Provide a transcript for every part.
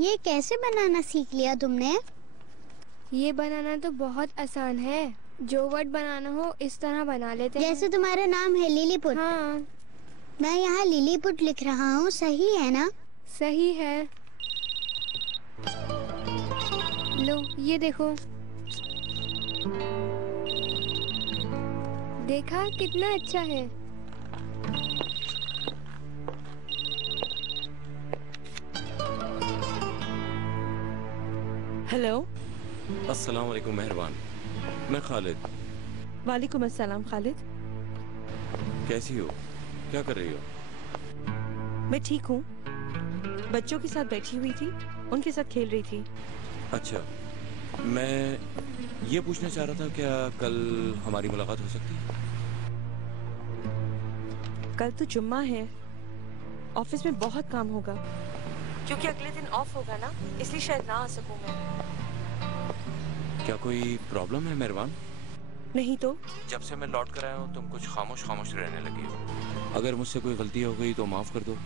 ये कैसे बनाना सीख लिया तुमने? ये बनाना तो बहुत आसान है। जो वर्ड बनाना हो इस तरह बना लेते हैं। जैसे तुम्हारा नाम है लिलीपुट। हाँ। मैं यहाँ लिलीपुट लिख रहा हूँ, सही है ना? सही है। लो ये देखो। देखा कितना अच्छा है। हेलो। अस्सलाम वालेकुम मेहरबान। मैं खालिद। वालेकुम अस्सलाम खालिद। कैसी हो? क्या कर रही हो? मैं ठीक हूँ। बच्चों के साथ बैठी हुई थी, उनके साथ खेल रही थी। अच्छा, मैं ये पूछना चाह रहा था क्या कल हमारी मुलाकात हो सकती है? कल तो जुम्मा है, ऑफिस में बहुत काम होगा। क्योंकि अगले दिन ऑफ होगा ना, इसलिए शायद ना आ सकूं मैं। क्या कोई प्रॉब्लम है मेहरबान? नहीं तो। जब से मैं लौट कर आया हूँ तुम कुछ खामोश खामोश रहने लगी हो। अगर मुझसे कोई गलती हो गई तो माफ कर दो।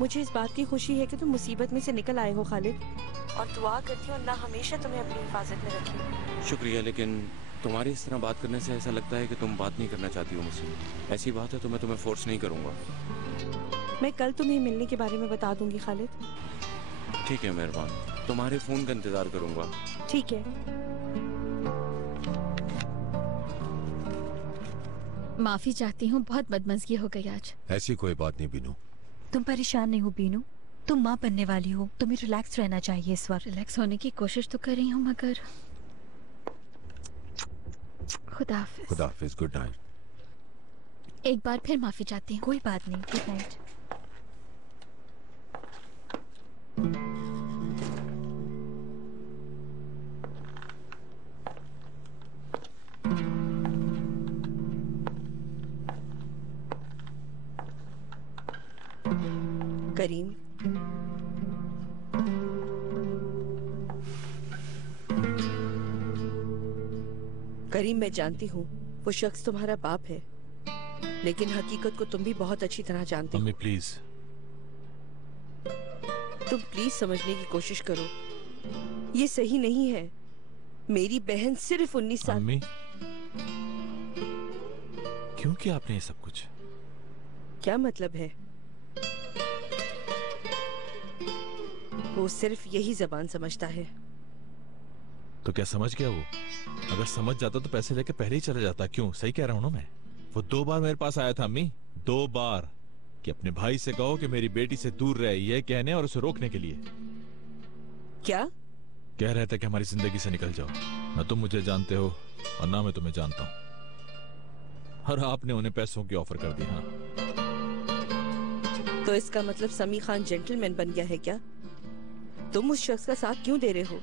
मुझे इस बात की खुशी है कि तुम मुसीबत में से निकल आए हो खालिद, और दुआ करती हूँ अल्लाह हमेशा तुम्हें अपनी हिफाजत में रखे। शुक्रिया, लेकिन तुम्हारी इस तरह बात करने से ऐसा लगता है कि तुम बात नहीं करना चाहती हो मुझसे। ऐसी बात है तो मैं तुम्हें फोर्स नहीं करूँगा। मैं कल तुम्हें मिलने के बारे में बता दूंगी खालिद। ठीक है मेहरबान, तुम्हारे फोन का इंतजार करूँगा। ठीक है। माफी चाहती हूँ, बहुत बदमज़गी हो गई आज। ऐसी कोई बात नहीं बीनू। तुम परेशान नहीं हो बीनू, तुम माँ बनने वाली हो, तुम्हें रिलैक्स रहना चाहिए इस वक्त। रिलैक्स होने की कोशिश तो कर रही हूँ मगर। खुदा हाफिज। खुदा हाफिज, गुड नाइट। एक बार फिर माफी चाहती हूँ। कोई बात नहीं, गुड नाइट। करीम, करीम मैं जानती हूँ वो शख्स तुम्हारा बाप है, लेकिन हकीकत को तुम भी बहुत अच्छी तरह जानते हो। Mummy please. तुम प्लीज समझने की कोशिश करो, ये सही नहीं है। मेरी बहन सिर्फ 19 साल। मम्मी क्यों किया आपने ये सब कुछ? क्या मतलब है? वो सिर्फ यही जबान समझता है। तो क्या समझ गया वो? अगर समझ जाता तो पैसे लेके पहले ही चला जाता। क्यों? सही कह रहा हूं ना मैं। वो 2 बार मेरे पास आया था अम्मी, 2 बार, कि अपने भाई से कहो कि मेरी बेटी से दूर रहे, ये कहने और उसे रोकने के लिए। क्या कह रहे थे कि हमारी जिंदगी से निकल जाओ। ना तुम मुझे जानते हो और ना मैं तुम्हें जानता हूं, और आपने उन्हें पैसों की ऑफर कर दी। हाँ, तो इसका मतलब समी खान जेंटलमैन बन गया है क्या? तुम उस शख्स का साथ क्यों दे रहे हो?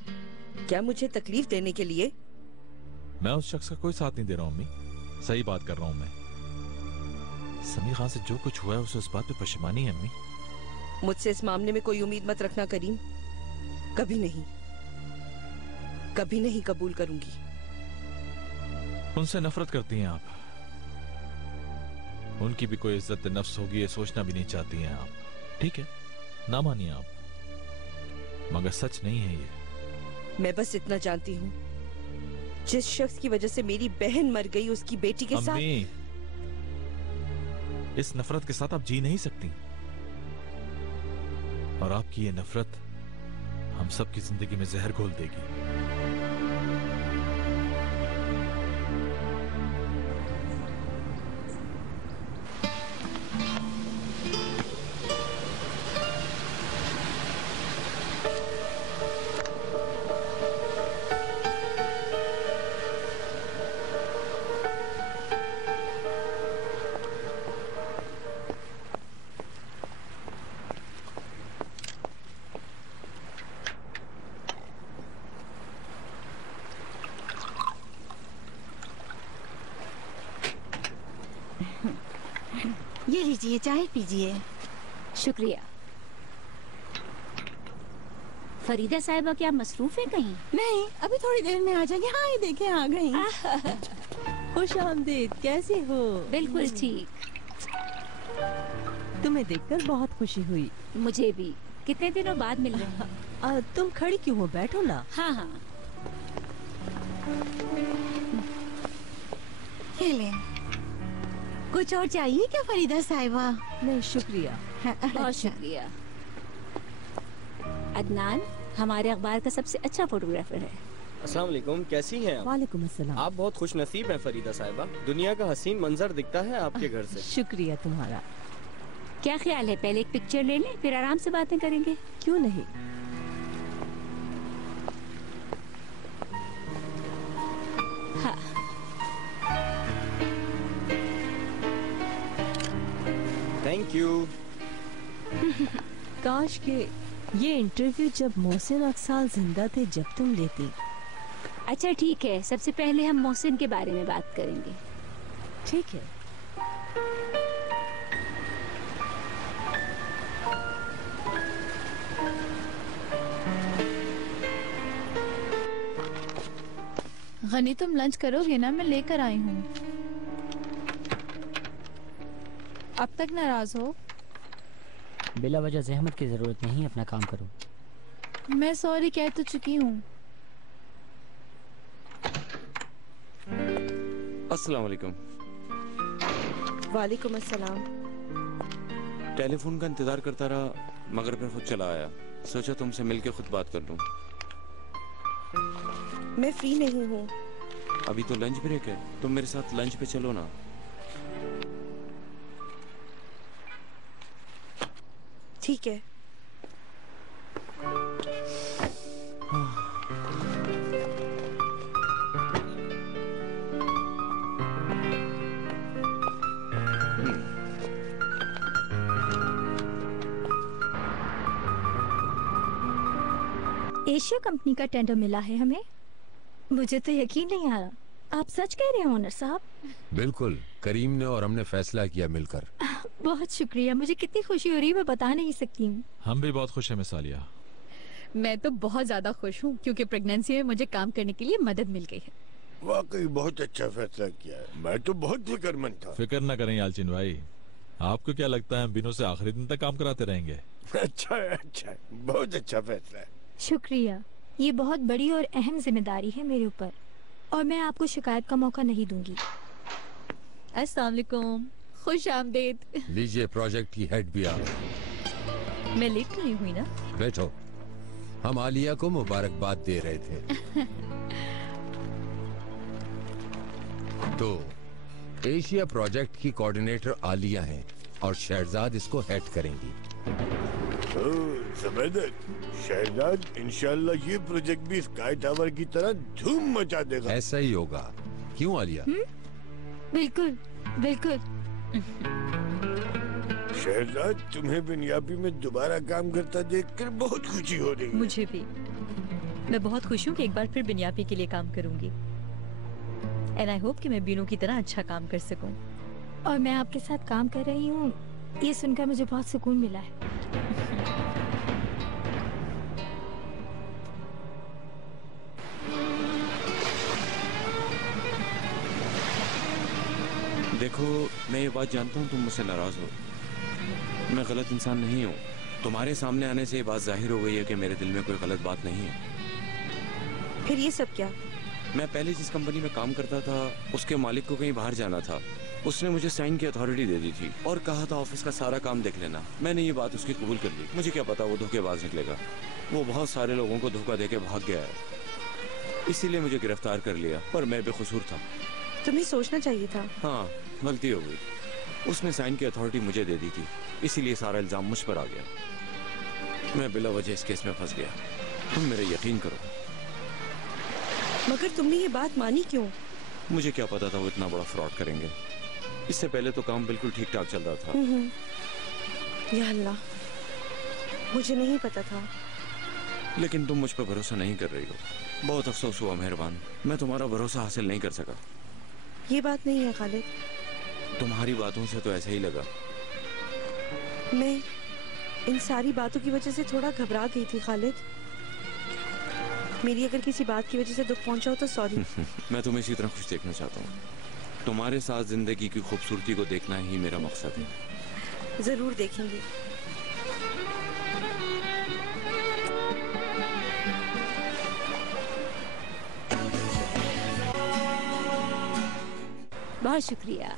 क्या मुझे तकलीफ देने के लिए? मैं उस शख्स का कोई साथ नहीं दे रहा हूं अम्मी, सही बात कर रहा हूं मैं। समी खान से जो कुछ हुआ है उसे उस बात पे पशेमानी है अम्मी। मुझसे इस मामले में कोई उम्मीद मत रखना करीम, कभी नहीं, कभी नहीं कबूल करूंगी। उनसे नफरत करती हैं आप, उनकी भी कोई इज्जत नफ्स होगी ये सोचना भी नहीं चाहती हैं आप। ठीक है, ना मानिए आप, मगर सच नहीं है ये। मैं बस इतना जानती हूँ, जिस शख्स की वजह से मेरी बहन मर गई उसकी बेटी के साथ। इस नफरत के साथ आप जी नहीं सकती, और आपकी ये नफरत हम सब की जिंदगी में जहर घोल देगी। ये लीजिए, चाय पीजिए। शुक्रिया। फरीदा साहिबा क्या मसरूफ है कहीं? नहीं, अभी थोड़ी देर में आ जाएंगे। हाँ ये देखें आ गई। खुश आमदीद, कैसी हो? बिल्कुल ठीक। तुम्हें देखकर बहुत खुशी हुई। मुझे भी। कितने दिनों बाद मिल रहे हैं। तुम खड़ी क्यों हो, बैठो ना। हाँ हाँ। ये ले। कुछ और चाहिए क्या फरीदा साहिबा? नहीं शुक्रिया। बहुत शुक्रिया। अदनान हमारे अखबार का सबसे अच्छा फोटोग्राफर है। अस्सलाम वालेकुम, कैसी हैं आप? वालेकुम अस्सलाम। आप बहुत खुश नसीब हैं फरीदा साहिबा। दुनिया का हसीन मंजर दिखता है आपके घर से। शुक्रिया तुम्हारा। क्या ख्याल है, पहले एक पिक्चर ले लें फिर आराम से बातें करेंगे? क्यों नहीं। हाँ। Thank you. काश के ये इंटरव्यू जब मोहसिन अक्साल जिंदा थे जब तुम लेती। अच्छा ठीक है, सबसे पहले हम मोहसिन के बारे में बात करेंगे। ठीक है। गनी तुम लंच करोगे ना? मैं लेकर आई हूँ। अब तक नाराज हो? बिला वजह जहमत की जरूरत नहीं, अपना काम करो। मैं सॉरी कह तो चुकी हूँ। अस्सलाम वालेकुम। वालेकुम अस्सलाम। टेलीफोन का इंतजार करता रहा मगर फिर खुद चला आया। सोचा तुमसे मिलके खुद बात कर लूं। मैं फ्री नहीं हूँ। अभी तो लंच ब्रेक है, तुम मेरे साथ लंच पे चलो ना। ठीक है। एशिया कंपनी का टेंडर मिला है हमें। मुझे तो यकीन नहीं आ रहा। आप सच कह रहे हैं ओनर साहब? बिल्कुल, करीम ने और हमने फैसला किया मिलकर। बहुत शुक्रिया, मुझे कितनी खुशी हो रही है मैं बता नहीं सकती हूँ। हम भी बहुत खुश हैं मिस आलिया। मैं तो बहुत ज्यादा खुश हूँ क्योंकि प्रेगनेंसी में मुझे काम करने के लिए मदद मिल गई है। वाकई बहुत अच्छा फैसला किया है। मैं तो बहुत फिक्रमंद था। फिक्र न करें यालचिन भाई, आपको क्या लगता है हम बिनों से आखिरी दिन तक काम कराते रहेंगे? अच्छा है, अच्छा है, बहुत अच्छा फैसला है। शुक्रिया, ये बहुत बड़ी और अहम जिम्मेदारी है मेरे ऊपर और मैं आपको शिकायत का मौका नहीं दूंगी। अस्सलाम वालेकुम, खुश आमदीद। लीजिए, प्रोजेक्ट की हेड भी आ गई। मैं लेट नहीं हुई ना? बैठो, हम आलिया को मुबारकबाद दे रहे थे। तो एशिया प्रोजेक्ट की कोऑर्डिनेटर आलिया हैं और शहजाद इसको हेड करेंगी। शहजाद, इंशाल्लाह ये प्रोजेक्ट भी स्काई टावर की तरह धूम मचा देगा। ऐसा ही होगा, क्यों आलिया? बिल्कुल बिल्कुल। शहजाद, तुम्हें बिनियाबी में दोबारा काम करता देखकर बहुत खुशी हो रही है। मुझे भी। मैं बहुत खुश हूँ कि एक बार फिर बिनियाबी के लिए काम करूंगी। एंड आई होप कि मैं बीनू की तरह अच्छा काम कर सकूं। और मैं आपके साथ काम कर रही हूँ, ये सुनकर मुझे बहुत सुकून मिला है। देखो, मैं ये बात जानता हूँ तुम मुझसे नाराज हो। मैं गलत इंसान नहीं हूँ। तुम्हारे सामने आने से ये बात जाहिर हो गई है कि मेरे दिल में कोई गलत बात नहीं है। फिर ये सब क्या? मैं पहले जिस कंपनी में काम करता था उसके मालिक को कहीं बाहर जाना था। उसने मुझे साइन की अथॉरिटी दे दी थी और कहा था ऑफिस का सारा काम देख लेना। मैंने ये बात उसकी कबूल कर ली। मुझे क्या पता वो धोखेबाज निकलेगा। वो बहुत सारे लोगों को धोखा देके भाग गया है, इसीलिए मुझे गिरफ्तार कर लिया। पर मैं बेकसूर था। तुम्हें सोचना चाहिए था। हाँ, गलती हो गई। उसने साइन की अथॉरिटी मुझे दे दी थी, इसीलिए सारा इल्जाम मुझ पर आ गया। मैं बिला वजह इस केस में फंस गया। तुम मेरे यकीन करो। मगर तुमने ये बात मानी क्यों? मुझे क्या पता था वो इतना बड़ा फ्रॉड करेंगे। इससे पहले तो काम बिल्कुल ठीक ठाक चल रहा था। या अल्लाह, मुझे नहीं पता था। लेकिन तुम मुझ पर भरोसा नहीं कर रही हो। बहुत अफसोस हुआ मेहरबान, मैं तुम्हारा भरोसा हासिल नहीं कर सका। ये बात नहीं है खालिद। तुम्हारी बातों से तो ऐसा ही लगा। मैं इन सारी बातों की वजह से थोड़ा घबरा गई थी खालिद। मेरी अगर किसी बात की वजह से दुख पहुंचा हो तो सॉरी। मैं तुम्हें इसी तरह खुश देखना चाहता हूँ। तुम्हारे साथ जिंदगी की खूबसूरती को देखना ही मेरा मकसद है। जरूर देखेंगे। बहुत शुक्रिया।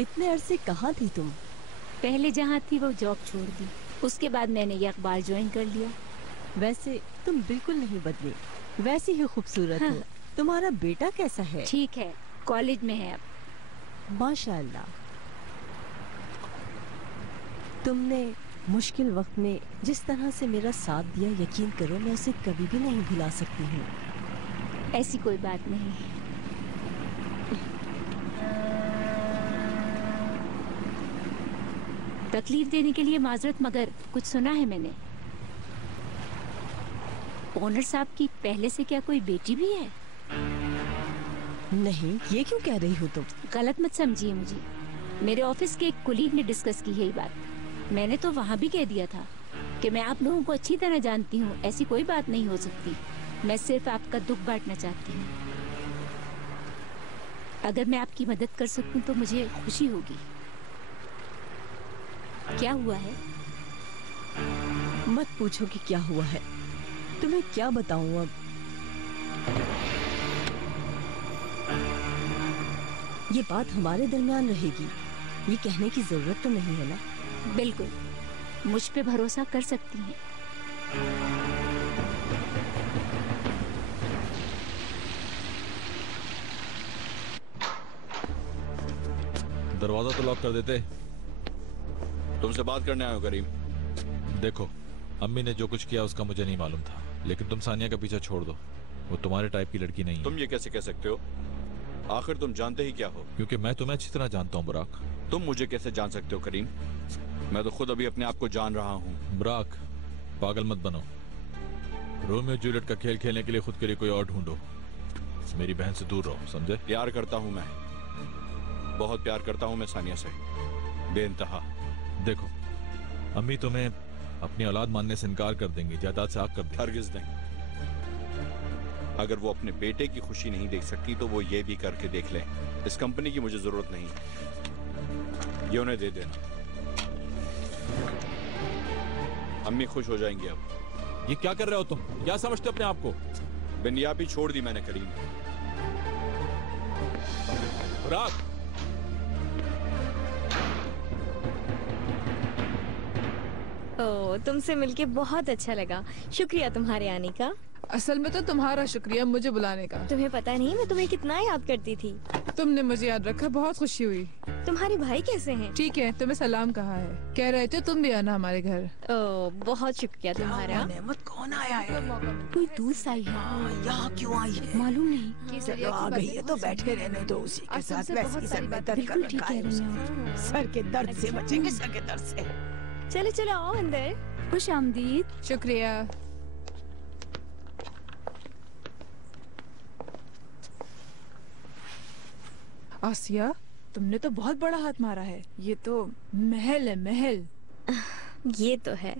इतने अरसे कहाँ थी तुम? पहले जहाँ थी वो जॉब छोड़ दी, उसके बाद मैंने ये अखबार ज्वाइन कर लिया। वैसे तुम बिल्कुल नहीं बदली, वैसी ही खूबसूरत हो। तुम्हारा बेटा कैसा है? ठीक है, कॉलेज में है अब। माशाअल्लाह। तुमने मुश्किल वक्त में जिस तरह से मेरा साथ दिया, यकीन करो मैं उसे कभी भी नहीं भुला सकती हूँ। ऐसी कोई बात नहीं है। तकलीफ देने के लिए माजरत, मगर कुछ सुना है मैंने। ओनर साहब की पहले से क्या कोई बेटी भी है? नहीं, ये क्यों कह रही हो तुम? गलत मत समझिए मुझे। मेरे ऑफिस के एक कुलीग ने डिस्कस की है ये बात। मैंने तो वहाँ भी कह दिया था कि मैं आप लोगों को अच्छी तरह जानती हूँ, ऐसी कोई बात नहीं हो सकती। मैं सिर्फ आपका दुख बांटना चाहती हूँ। अगर मैं आपकी मदद कर सकूं तो मुझे खुशी होगी। क्या हुआ है? मत पूछो कि क्या हुआ है, तुम्हें क्या बताऊं अब। ये बात हमारे दरमियान रहेगी, ये कहने की जरूरत तो नहीं है ना? बिल्कुल, मुझ पे भरोसा कर सकती हैं। दरवाजा तो लॉक कर देते। तुमसे बात करने आया हूं करीम। देखो, अम्मी ने जो कुछ किया उसका मुझे नहीं मालूम था, लेकिन तुम सानिया का पीछा छोड़ दो। वो तुम्हारे टाइप की लड़की नहीं है। तुम ये कैसे कह सकते हो? आखिर तुम जानते ही क्या हो? क्योंकि मैं तुम्हें अच्छी तरह जानता हूँ बुराक। तुम मुझे कैसे जान सकते हो करीम? मैं तो खुद अभी अपने आप को जान रहा हूँ। बुराक, पागल मत बनो। रोमियो जूलियट का खेल खेलने के लिए खुद के लिए कोई और ढूंढो। मेरी बहन से दूर रहो, समझे? प्यार करता हूँ मैं, बहुत प्यार करता हूँ मैं सानिया से, बेइंतहा। देखो, अम्मी तुम्हें अपनी औलाद मानने से इनकार कर देंगी, जायदाद से आग कर देंगी। हरगिज़ नहीं। अगर वो अपने बेटे की खुशी नहीं देख सकती तो वो ये भी करके देख लें। इस कंपनी की मुझे जरूरत नहीं है, ये उन्हें दे देना। अम्मी खुश हो जाएंगी अब। ये क्या कर रहे हो तुम? क्या समझते हो अपने आप को? बिनियापी छोड़ दी मैंने करीम। बुराक, ओह, तुमसे मिलके बहुत अच्छा लगा। शुक्रिया तुम्हारे आने का। असल में तो तुम्हारा शुक्रिया मुझे बुलाने का। तुम्हें पता नहीं मैं तुम्हें कितना याद करती थी। तुमने मुझे याद रखा, बहुत खुशी हुई। तुम्हारे भाई कैसे हैं? ठीक है, तुम्हें सलाम कहा है, कह रहे थे तुम भी आना हमारे घर। ओह, बहुत शुक्रिया तुम्हारा। नेमत कौन आया है? कोई दूर आई है। यहाँ क्यों आई है? मालूम नहीं। चलो आ गई है तो बैठे रहने दो, उसी के साथ वैसी सर में दर्द कर रखा है। सर के दर्द से बचेंगे, सर के दर्द से। चलो चलो आओ अंदर। खुश आमदीद। शुक्रिया। आसिया, तुमने तो बहुत बड़ा हाथ मारा है। ये तो महल है, महल। ये तो है।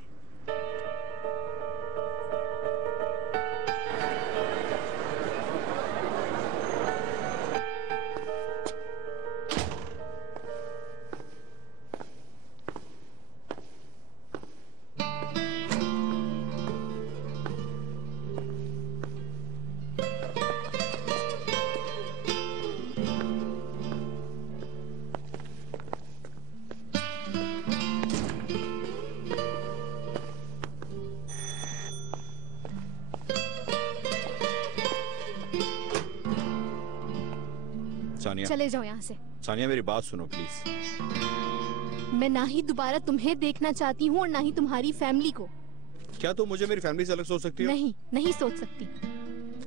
सानिया, चले जाओ यहाँ से। सानिया मेरी बात सुनो प्लीज। मैं ना ही दोबारा तुम्हें देखना चाहती हूँ और ना ही तुम्हारी फैमिली को। क्या तुम मुझे मेरी फैमिली से अलग सोच सकती हो? नहीं, नहीं सोच सकती,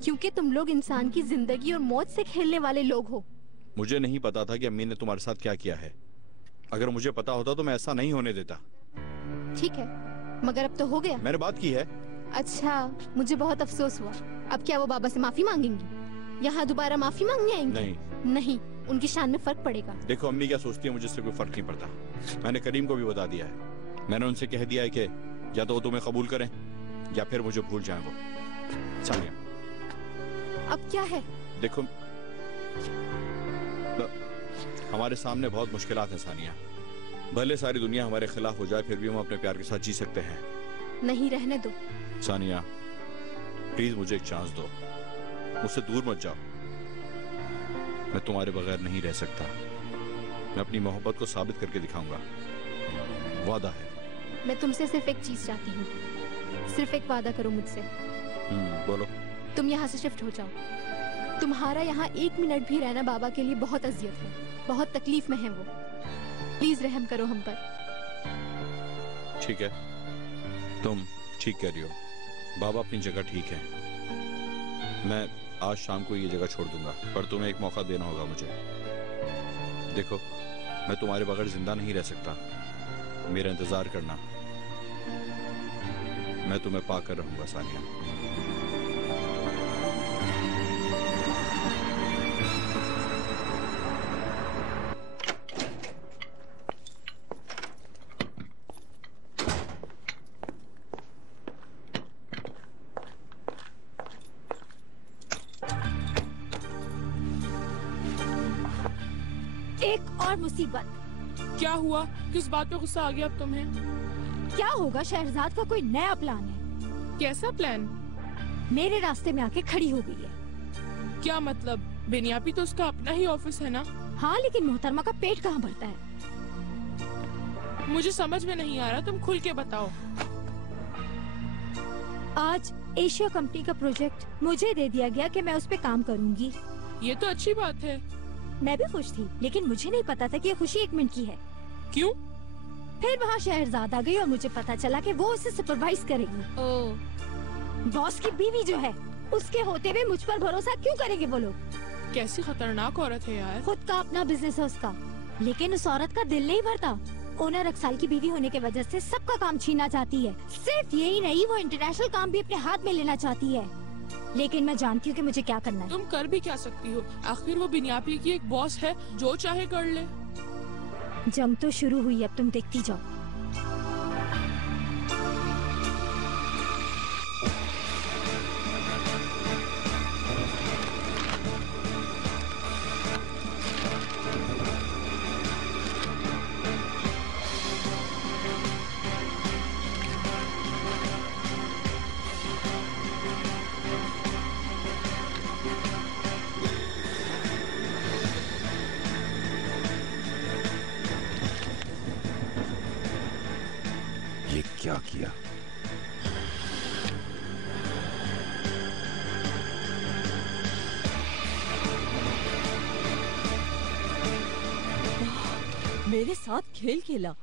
क्योंकि तुम लोग इंसान की जिंदगी और मौत से खेलने वाले लोग हो। मुझे नहीं पता था कि अम्मी ने तुम्हारे साथ क्या किया है। अगर मुझे पता होता तो मैं ऐसा नहीं होने देता। ठीक है, मगर अब तो हो गया। मैंने बात की है। अच्छा, मुझे बहुत अफसोस हुआ। अब क्या वो बाबा से माफी मांगेंगी? यहाँ दोबारा माफी मांगने आएंगी? नहीं, उनकी शान में फर्क पड़ेगा। देखो अम्मी क्या सोचती है मुझे इससे कोई फर्क नहीं पड़ता। मैंने करीम को भी बता दिया है। मैंने उनसे कह दिया है कि या तो वो तुम्हें कबूल करें या फिर मुझे भूल जाएं वो। सानिया, अब क्या है? देखो हमारे सामने बहुत मुश्किलात हैं सानिया। भले सारी दुनिया हमारे खिलाफ हो जाए फिर भी हम अपने प्यार के साथ जी सकते हैं। नहीं, रहने दो। सानिया प्लीज मुझे एक चांस दो, मुझसे दूर मत जाओ। मैं तुम्हारे बगैर नहीं रह सकता। मैं अपनी मोहब्बत को साबित करके दिखाऊंगा, वादा है। मैं तुमसे सिर्फ एक चीज चाहती हूँ, सिर्फ एक वादा करो मुझसे। बोलो। तुम यहाँ से शिफ्ट हो जाओ। तुम्हारा यहाँ 1 मिनट भी रहना बाबा के लिए बहुत अजियत है, बहुत तकलीफ में है वो। प्लीज रहम करो हम पर। ठीक है, तुम ठीक कह रही हो। बाबा अपनी जगह ठीक है। मैं आज शाम को ये जगह छोड़ दूंगा, पर तुम्हें एक मौका देना होगा मुझे। देखो, मैं तुम्हारे बगैर जिंदा नहीं रह सकता। मेरा इंतजार करना, मैं तुम्हें पाकर रहूंगा सानिया। एक और मुसीबत। क्या हुआ? किस बात पे गुस्सा आ गया अब तुम्हें? क्या होगा, शहरजाद का कोई नया प्लान है। कैसा प्लान? मेरे रास्ते में आके खड़ी हो गई है। क्या मतलब? बेनियापी तो उसका अपना ही ऑफिस है ना? हाँ, लेकिन मोहतरमा का पेट कहाँ भरता है? मुझे समझ में नहीं आ रहा, तुम खुल के बताओ। आज एशिया कंपनी का प्रोजेक्ट मुझे दे दिया गया कि मैं उस पे काम करूंगी। ये तो अच्छी बात है। मैं भी खुश थी, लेकिन मुझे नहीं पता था कि ये खुशी 1 मिनट की है। क्यों? फिर वहाँ शहरजाद आ गई और मुझे पता चला कि वो उसे सुपरवाइज करेगी। बॉस की बीवी जो है, उसके होते हुए मुझ पर भरोसा क्यों करेंगे वो लोग? कैसी खतरनाक औरत है यार। खुद का अपना बिजनेस है उसका, लेकिन उस औरत का दिल नहीं भरता। ओनर अक्साल की बीवी होने की वजह से सबका काम छीनना चाहती है। सिर्फ यही नहीं, वो इंटरनेशनल काम भी अपने हाथ में लेना चाहती है। लेकिन मैं जानती हूँ कि मुझे क्या करना है। तुम कर भी क्या सकती हो? आखिर वो बिनियापी की एक बॉस है, जो चाहे कर ले। जंग तो शुरू हुई, अब तुम देखती जाओ। क्या किया? मेरे साथ खेल खेला।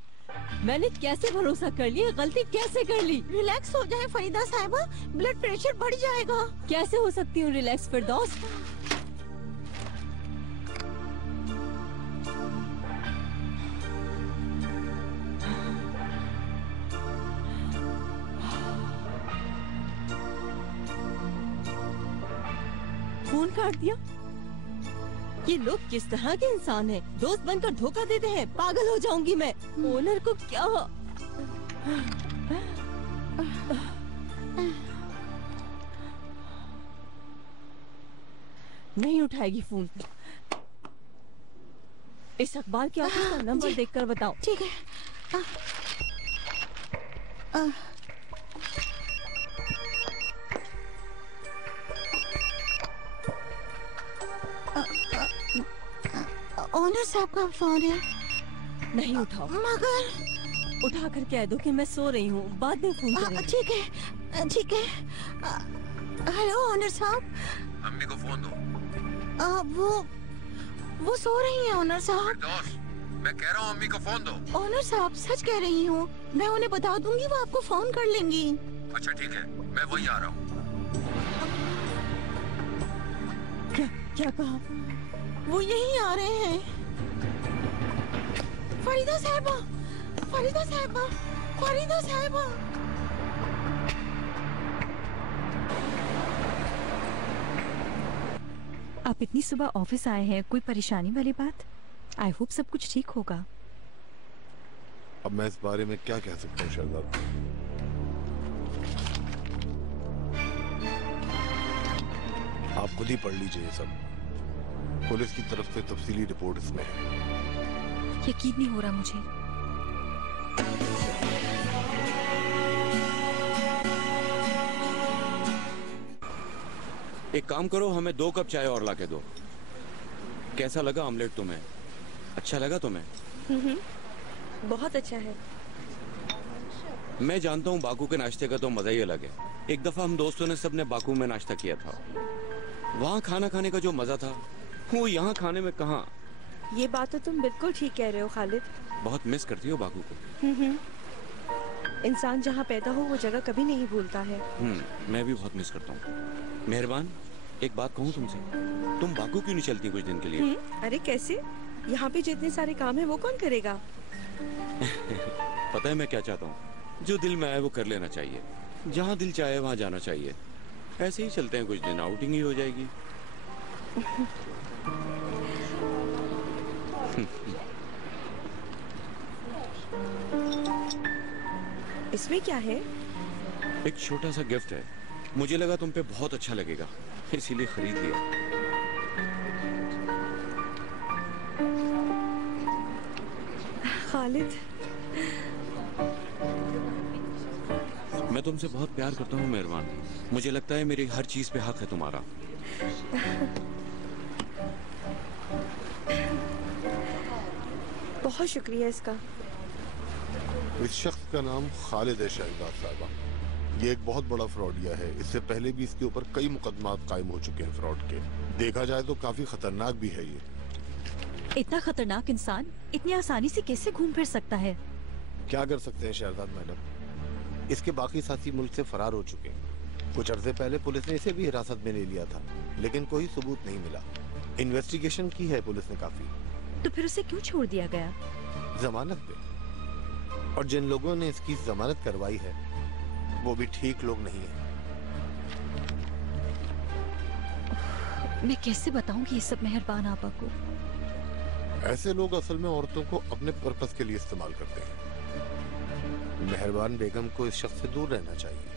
मैंने कैसे भरोसा कर लिया? गलती कैसे कर ली? रिलैक्स हो जाए फरीदा साहिबा, ब्लड प्रेशर बढ़ जाएगा। कैसे हो सकती हूँ रिलैक्स फिरदौस? फोन काट दिया। ये लोग किस तरह के इंसान हैं? दोस्त बनकर धोखा देते हैं। पागल हो जाऊंगी मैं। ओनर को क्या नहीं उठाएगी फोन। इस अखबार के ऑफिस का नंबर देखकर बताओ। ठीक है। ओनर साहब का फोन है। नहीं उठाओ। मगर उठाकर कह दो कि मैं सो रही हूँ, बाद में फोन करेंगे। ठीक है, ठीक है। हेलो ओनर साहब। अम्मी को फोन दो। वो सो रही हैं ओनर साहब। मैं कह रहा हूँ अम्मी को फोन दो। ओनर साहब सच कह रही हूँ, मैं उन्हें बता दूंगी, वो आपको फोन कर लेंगी। अच्छा ठीक है, मैं वही आ रहा हूँ। क्या कहा? वो यही आ रहे हैं। फरीदा साहिबा, फरीदा साहिबा, फरीदा साहिबा। आप इतनी सुबह ऑफिस आए हैं, कोई परेशानी वाली बात? आई होप सब कुछ ठीक होगा। अब मैं इस बारे में क्या कह सकता हूँ शहजाद? आप खुद ही पढ़ लीजिए ये सब। पुलिस की तरफ से तफसीली रिपोर्ट इसमें है। यकीन नहीं हो रहा मुझे। एक काम करो, हमें 2 कप चाय और लाके दो। कैसा लगा ऑमलेट तुम्हें? अच्छा लगा तुम्हें? बहुत अच्छा है। मैं जानता हूँ बाकू के नाश्ते का तो मजा ही अलग है। एक दफा हम दोस्तों ने सबने बाकू में नाश्ता किया था। वहाँ खाना खाने का जो मजा था वो यहाँ खाने में कहाँ। ये बात तो तुम बिल्कुल ठीक कह रहे हो खालिद। बहुत मिस करती हो बाकू को। इंसान जहाँ पैदा हो वो जगह कभी नहीं भूलता है। मैं भी बहुत मिस करता हूँ। मेहरबान, एक बात कहूँ तुमसे, तुम बाकू क्यों नहीं चलती कुछ दिन के लिए? अरे कैसे? यहाँ पे जितने सारे काम है वो कौन करेगा? पता है मैं क्या चाहता हूँ? जो दिल में आए वो कर लेना चाहिए। जहाँ दिल चाहे वहाँ जाना चाहिए। ऐसे ही चलते हैं कुछ दिन, आउटिंग ही हो जाएगी। इसमें क्या है? एक छोटा सा गिफ्ट है। मुझे लगा तुम पे बहुत अच्छा लगेगा, इसीलिए खरीद लिया। खालिद, मैं तुमसे बहुत प्यार करता हूँ मेहरबान। मुझे लगता है मेरी हर चीज पे हक है तुम्हारा। बहुत शुक्रिया इसका। इस शख्स का नाम खालिद है शहजाद साहिबा। ये एक बहुत बड़ा फ्रॉडिया है। इससे पहले भी इसके ऊपर कई मुकदमात कायम हो चुके हैं फ्रॉड के। देखा जाए तो काफी खतरनाक भी है ये। इतना खतरनाक इंसान इतनी आसानी से कैसे घूम फिर सकता है? क्या कर सकते हैं शहजाद मैडम, इसके बाकी साथी मुल्क से फरार हो चुके हैं। कुछ अर्से पहले पुलिस ने इसे भी हिरासत में ले लिया था, लेकिन कोई सबूत नहीं मिला। इन्वेस्टिगेशन की है पुलिस ने काफी। तो फिर उसे क्यों छोड़ दिया गया? जमानत पे। और जिन लोगों ने इसकी जमानत करवाई है वो भी ठीक लोग नहीं है। मैं कैसे बताऊंगी ये सब मेहरबान आपा को? ऐसे लोग असल में औरतों को अपने पर्पस के लिए इस्तेमाल करते हैं। मेहरबान बेगम को इस शख्स से दूर रहना चाहिए।